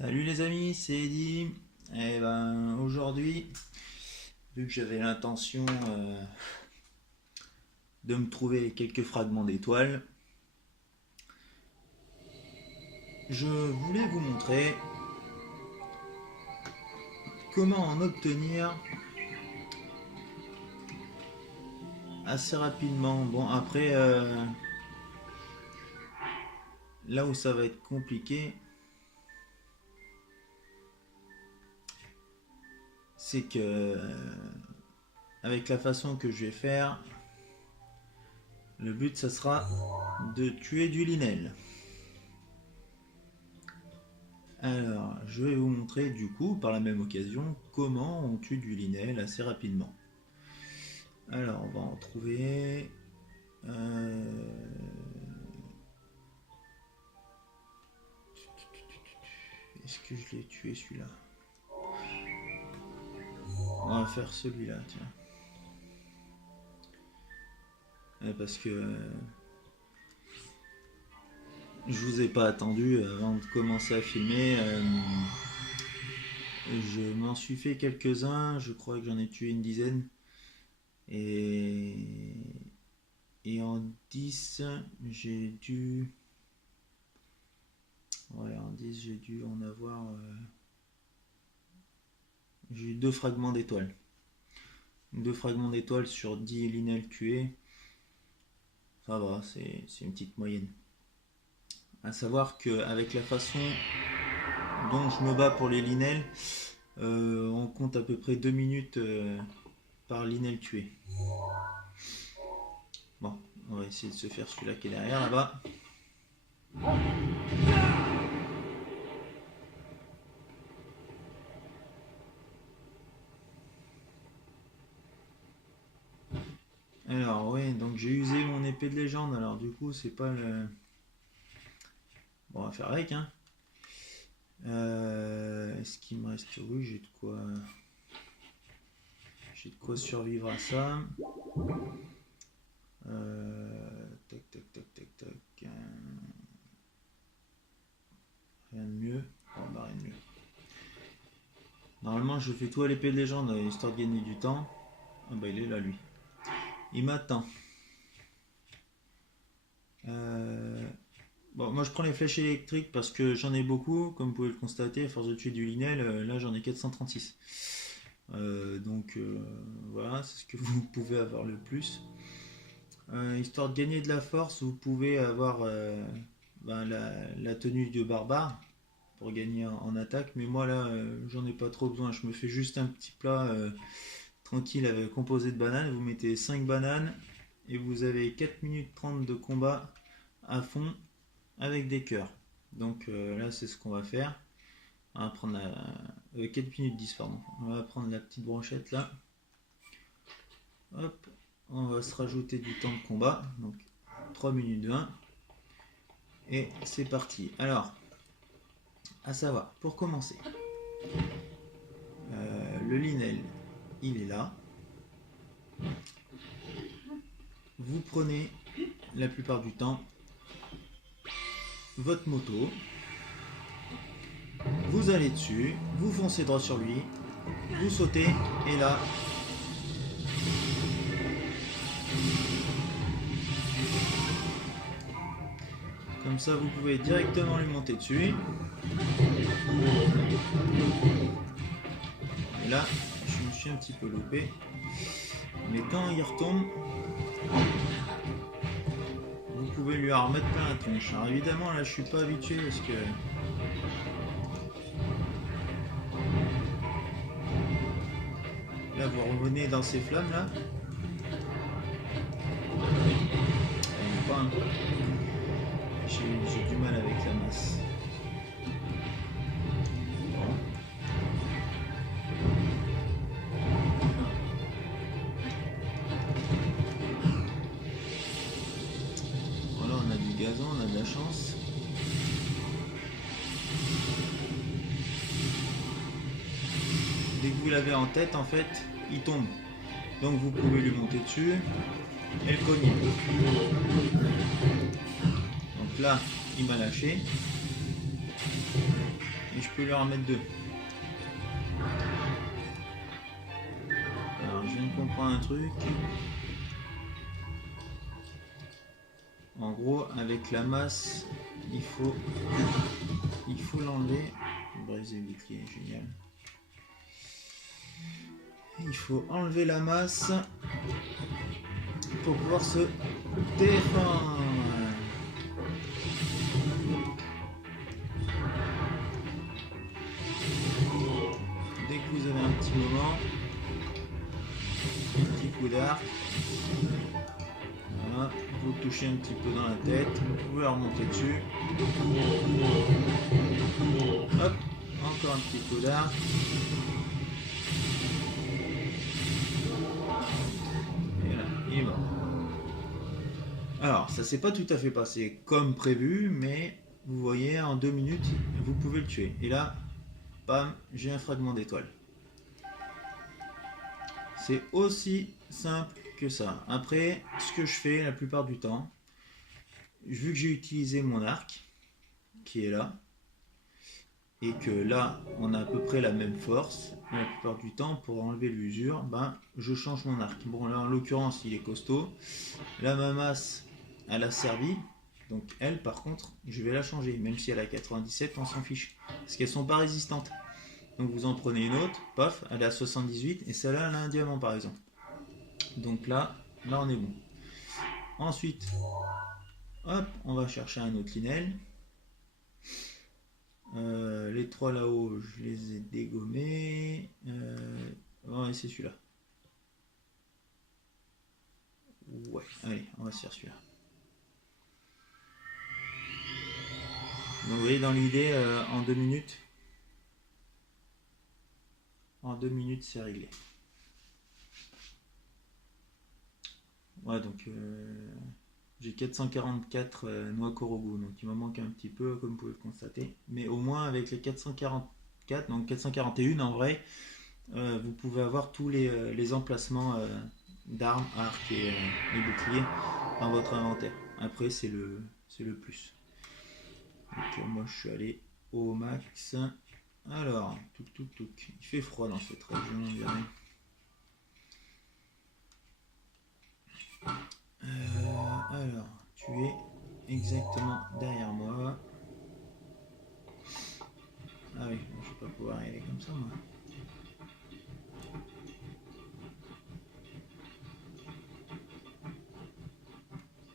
Salut les amis, c'est Eddy. Et ben aujourd'hui, vu que j'avais l'intention de me trouver quelques fragments d'étoiles, je voulais vous montrer comment en obtenir assez rapidement. Bon après, là où ça va être compliqué, c'est que avec la façon que je vais faire, le but ça sera de tuer du linel. Alors, je vais vous montrer du coup, par la même occasion, comment on tue du linel assez rapidement. Alors, on va en trouver. Est-ce que je l'ai tué celui-là? On va faire celui-là, tiens. Parce que je vous ai pas attendu avant de commencer à filmer. Je m'en suis fait quelques-uns, je crois que j'en ai tué une dizaine. Et en 10, j'ai dû. Ouais, en 10, j'ai dû en avoir. J'ai eu 2 fragments d'étoiles. 2 fragments d'étoiles sur 10 linels tués. Ça va, c'est une petite moyenne. À savoir qu'avec la façon dont je me bats pour les linels, on compte à peu près 2 minutes par linel tué. Bon, on va essayer de se faire celui-là qui est derrière là-bas. Alors ouais, donc j'ai usé mon épée de légende, alors du coup c'est pas le... Bon, on va faire avec, hein. Est-ce qu'il me reste... Oui, j'ai de quoi... J'ai de quoi survivre à ça. Tac, tac, tac, tac, tac. Rien de mieux. Oh, bah rien de mieux. Normalement, je fais tout à l'épée de légende, histoire de gagner du temps. Ah bah il est là, lui. Il m'attend. Bon, moi je prends les flèches électriques parce que j'en ai beaucoup, comme vous pouvez le constater, à force de tuer du linel, là j'en ai 436. Donc voilà, c'est ce que vous pouvez avoir le plus. Histoire de gagner de la force, vous pouvez avoir la tenue de barbare pour gagner en attaque, mais moi là j'en ai pas trop besoin. Je me fais juste un petit plat tranquille composé de bananes. Vous mettez 5 bananes et vous avez 4 minutes 30 de combat à fond avec des cœurs. Donc là c'est ce qu'on va faire. On va prendre 4 minutes 10 pardon. On va prendre la petite brochette là. Hop, on va se rajouter du temps de combat. Donc 3 minutes 20. Et c'est parti. Alors, à savoir, pour commencer, le linel, il est là. Vous prenez la plupart du temps votre moto, vous allez dessus, vous foncez droit sur lui, vous sautez et là comme ça vous pouvez directement lui monter dessus. Et là je me suis un petit peu loupé, mais quand il retombe vous pouvez lui en remettre plein la tronche. Alors évidemment là je suis pas habitué parce que là vous revenez dans ces flammes là. J'ai du mal avec la masse. Bon. Voilà, on a du gazon, on a de la chance. Dès que vous l'avez en tête, en fait, il tombe. Donc vous pouvez lui monter dessus et le cogner. Donc là, il m'a lâché. puis je peux lui en remettre 2. Alors je viens de comprendre un truc. En gros, avec la masse, il faut l'enlever. Briser le bouclier, génial. Il faut enlever la masse pour pouvoir se défendre. Dès que vous avez un petit moment, un petit coup d'arc. Voilà, vous touchez un petit peu dans la tête, vous pouvez remonter dessus. Hop, encore un petit coup d'arc. Et là, il est mort. Alors, ça s'est pas tout à fait passé comme prévu, mais vous voyez, en 2 minutes, vous pouvez le tuer. Et là, bam, j'ai un fragment d'étoile. C'est aussi simple que ça. Après, ce que je fais la plupart du temps, vu que j'ai utilisé mon arc, qui est là, et que là, on a à peu près la même force, la plupart du temps, pour enlever l'usure, ben, je change mon arc. Bon, là, en l'occurrence, il est costaud. Là, ma masse, elle a servi. Donc, elle, par contre, je vais la changer. Même si elle a 97, on s'en fiche. Parce qu'elles sont pas résistantes. Donc, vous en prenez une autre, paf, elle a 78, et celle-là, elle a un diamant, par exemple. Donc là, on est bon. Ensuite, hop, on va chercher un autre linel. Les 3 là-haut, je les ai dégommés. Ouais, c'est celui-là. Ouais, allez, on va se faire celui-là. Donc vous voyez, dans l'idée, en 2 minutes, c'est réglé. Ouais, donc j'ai 444 noix Korogu, donc il me manque un petit peu, comme vous pouvez le constater. Mais au moins avec les 444, donc 441 en vrai, vous pouvez avoir tous les emplacements d'armes, arcs et boucliers dans votre inventaire. Après, c'est le plus. Donc moi, je suis allé au max. Alors, il fait froid dans cette région, on dirait. Alors, tu es exactement derrière moi. Ah oui, je vais pas pouvoir y aller comme ça, moi.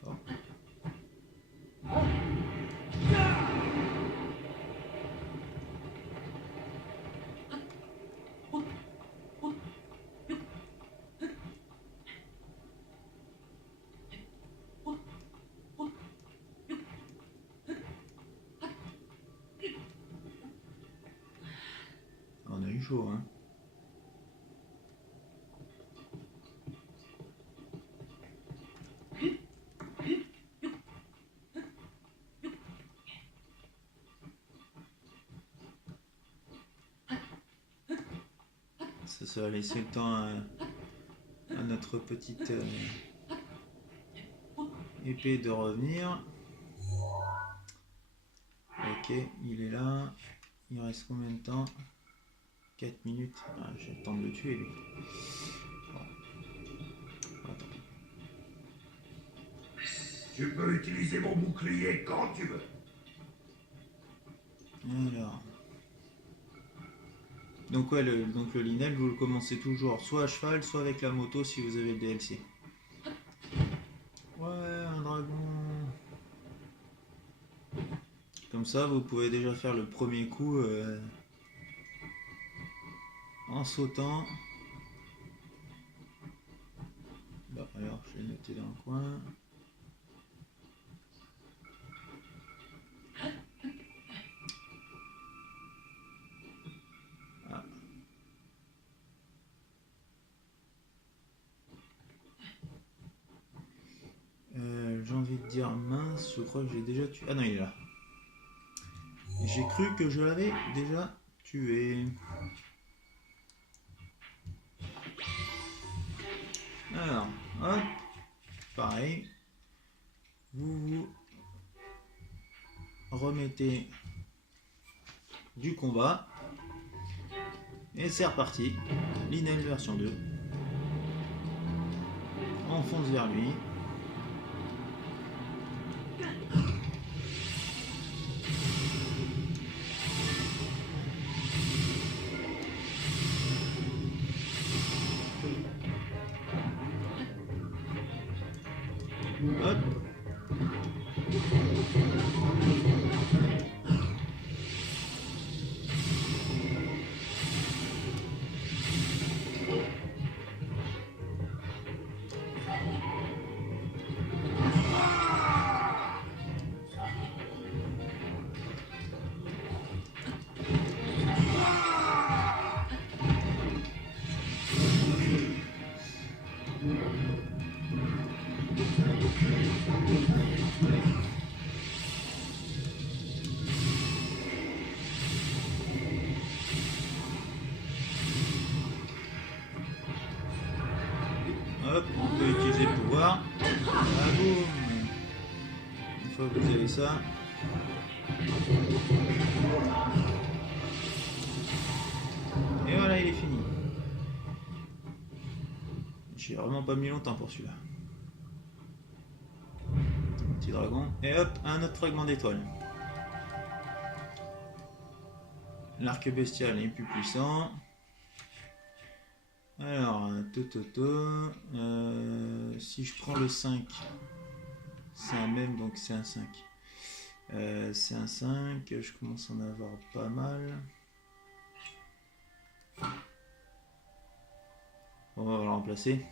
Bon. On a eu chaud, hein. Ça va laisser le temps à notre petite épée de revenir. Ok, il est là. Il reste combien de temps? 4 minutes. Ah, j'ai le temps de le tuer, lui. Bon. Attends. Tu peux utiliser mon bouclier quand tu veux. Alors. Donc ouais, le Linel, vous le commencez toujours soit à cheval, soit avec la moto si vous avez le DLC. Ouais, un dragon. Comme ça, vous pouvez déjà faire le premier coup en sautant. Bah alors, je vais noter dans le coin. Ah. J'ai envie de dire mince, je crois que j'ai déjà tué. Ah non, il est là. J'ai cru que je l'avais déjà tué. Alors, hop, pareil. Vous remettez du combat. Et c'est reparti. Linel version 2. On fonce vers lui. Hop. Hop, on peut utiliser le pouvoir. Ah, boum. Une fois que vous avez ça. Et voilà, il est fini. J'ai vraiment pas mis longtemps pour celui-là. Petit dragon. Et hop, un autre fragment d'étoile. L'arc bestial est plus puissant. Alors, si je prends le 5, c'est un même, donc c'est un 5. C'est un 5, je commence à en avoir pas mal. On va le remplacer.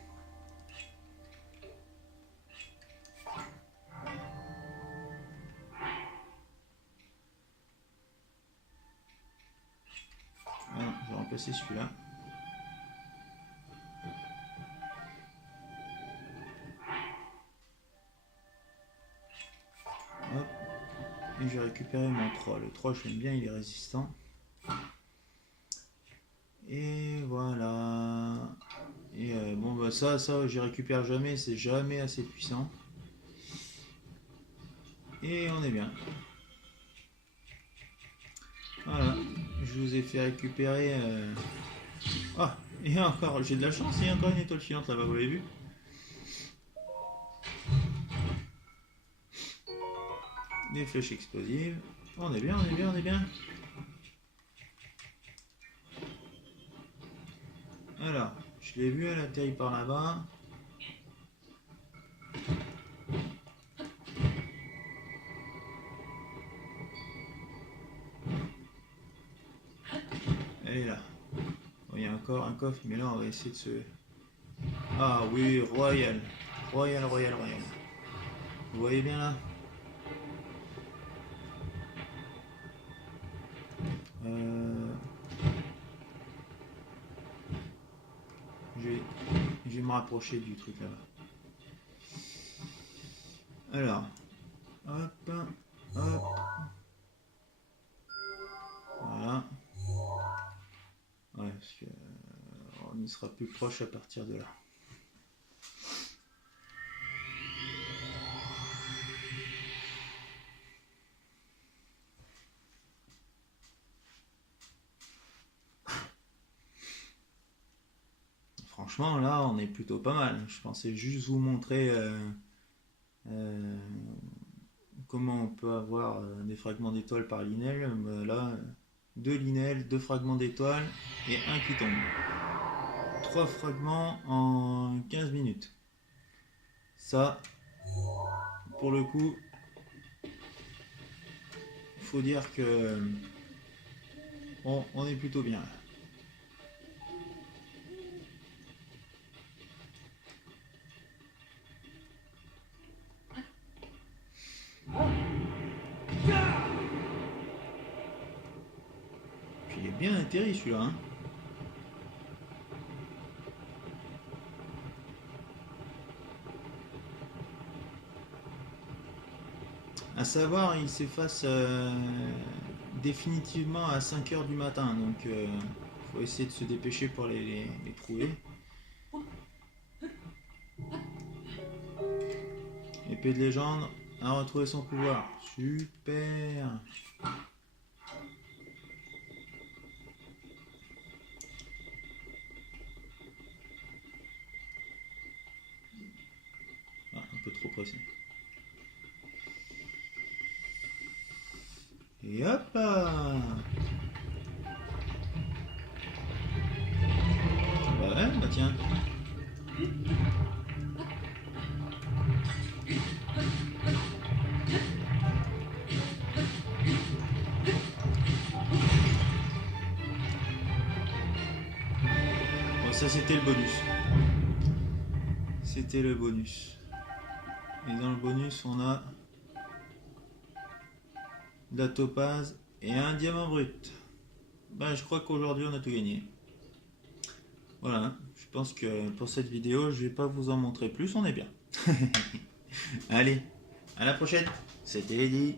Alors, je vais remplacer celui-là. Hop. Et je vais récupérer mon 3. Le 3, je l'aime bien, il est résistant. Et voilà. Et bon, bah ça, j'y récupère jamais, c'est jamais assez puissant. Et on est bien. Voilà. Je vous ai fait récupérer. Ah, et encore, j'ai de la chance, il y a encore une étoile filante là-bas, vous l'avez vu? Des flèches explosives. On est bien, on est bien, on est bien. Alors, je l'ai vu, elle atterrit par là-bas. Elle est là. Bon, il y a encore un coffre, mais là on va essayer de se... Ah oui, royal. Royal, royal, royal. Vous voyez bien là? Je vais me rapprocher du truc là-bas. Alors, hop, hop. Voilà. Ouais, parce que on y sera plus proche à partir de là. Franchement, là, on est plutôt pas mal. Je pensais juste vous montrer comment on peut avoir des fragments d'étoiles par linel. Là, 2 linels, 2 fragments d'étoiles et un qui tombe. 3 fragments en 15 minutes. Ça, pour le coup, il faut dire que on est plutôt bien. Puis il est bien atterri celui-là. Hein. À savoir, il s'efface définitivement à 5 h du matin, donc faut essayer de se dépêcher pour les trouver. Épée de légende a retrouvé son pouvoir. Super. pressé. Et hop là. Bah ouais, bah tiens. Bon, ça c'était le bonus. C'était le bonus. Et dans le bonus, on a de la topaz et un diamant brut. Ben, je crois qu'aujourd'hui, on a tout gagné. Voilà, je pense que pour cette vidéo, je vais pas vous en montrer plus, on est bien. Allez, à la prochaine. C'était Eddy.